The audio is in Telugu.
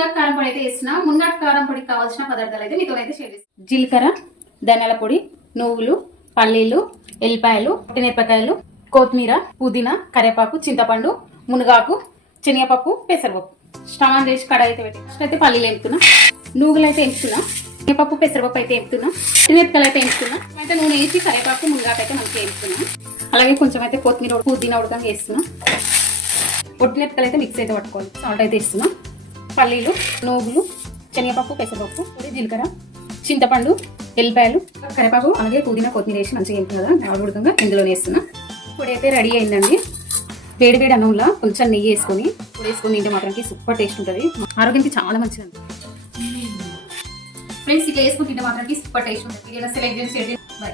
మునగాకు కారం పొడి అయితే వేస్తున్నా. మునగాకు కారం పొడికి కావాల్సిన పదార్థాలు అయితే మీతో అయితే షేర్ చేస్తాను. జీలకర్ర, ధనియాల పొడి, నువ్వులు, పల్లీలు, ఎల్లిపాయలు, మిరపకాయలు, కొత్తిమీర, పుదీనా, కరివేపాకు, చింతపండు, మునగాకు, శనగపప్పు, పెసరపప్పు. స్టవ్ ఆన్ చేసి కడాయి అయితే పెట్టి ఫస్ట్ అయితే పల్లీలు ఎంపుతున్నా, నువ్వులు అయితే ఎంపుతున్నా, శనగపప్పు, పెసరపప్పు అయితే ఎంపుతున్నా, మిరపకాయలు అయితే ఎంపుతున్నా. అయితే నూనె వేసి కరివేపాకు, మునగాకు అయితే మంచిగా ఎంపుతున్నా. అలాగే కొంచెం అయితే కొత్తిమీర, పుదీనా ఉడకంగా వేస్తున్నా. మిరపకాయలు అయితే మిక్స్ అయితే పట్టుకోవాలి. సాల్ట్ అయితే ఇస్తున్నా. పల్లీలు, నువ్వులు, శనగపప్పు, పెసరపప్పు, జీలకర్ర, చింతపండు, ఎల్లిపాయలు, కరివేపాకు, అలాగే పుదీనా, కొత్తిమీర వేసి మంచిగా ఎంపుతుంది కదా ఉడకంగా ఇందులో వేస్తున్నా. పొడి అయితే రెడీ అయిందండి. వేడి వేడి అన్నంలో కొంచెం నెయ్యి వేసుకొని పొడి వేసుకొని తింటే మాత్రానికి సూపర్ టేస్ట్ ఉంటుంది. ఆరోగ్యానికి చాలా మంచిది ఫ్రెండ్స్. ఇట్లా వేసుకుని తింటే మాత్రానికి సూపర్ టేస్ట్ ఉంటుంది. సెలెక్ట్ చేసి బై.